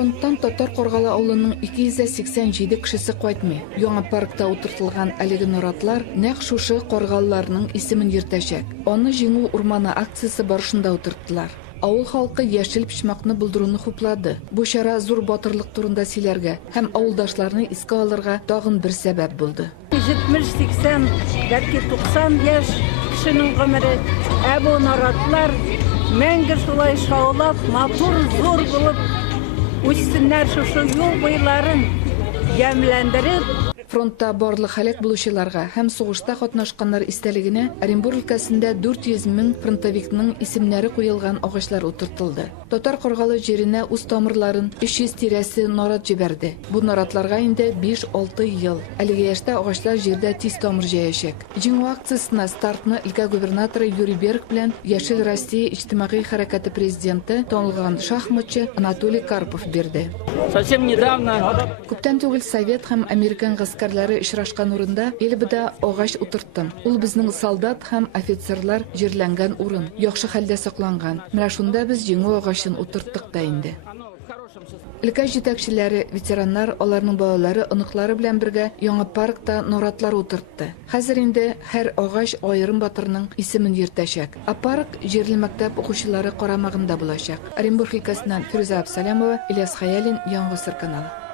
Фронттан Татар Коргалы авылының 287 кешесе кайтмый. Яңа паркта утыртылган әлеге наратлар нәкъ шушы коргалларның исемен йөртәчәк. Аны җиңү урманы акциясе барышында утырттылар. Авыл халкы яшел пичмакны булдыруны хуплады. Бу чара зур батырлык турында сөйләргә һәм авылдашларны искә алырга тагын бер сәбәп булды. 70-80, бәлки 90 яшь кешенең гомере, бу наратлар мәңге шулай шаулап, матур, зур булып үссеннәр шушы юл буйларын ямьләндереп. Фронтта барлык халык булучыларга һәм сугышта катнашканнар истәлегенә Оренбург өлкәсендә 400 мең фронтовикның исемнәре куелган агачлар утыртылды. Татар Коргалы җиренә үз тамырларын 300 тирәсе нарат җибәрде. Бу наратларга инде 5-6 ел. Әлеге яшьтә агачлар җирдә тиз тамыр җәячәк. Җиңү акциясына стартны өлкә губернаторы Юрий Берг белән Яшел Россия иҗтимагый хәрәкәте президенты танылган шахматчы Анатолий Карпов бирде. Совсем недавно Күптән түгел Совет һәм Американ гаскәрләре очрашкан урында Элбидә агач утырттым. Ул безнең солдат һәм офицерлар җирләнгән урын, яхшы хәлдә сакланган. Менә шунда без җиңү агачын утырттык та инде. Өлкә җитәкчеләре, ветераннар, аларның балалары, оныклары белән бергә яңа паркта наратлар утыртты. Хәзер инде һәр агач аерым батырның исемен йөртәчәк. Парк җирле мәктәп укучылары карамагында булачак. Оренбург өлкәсеннән Фируза Абсалямова, Ильяс Хаялин, Яңгысыр каналы.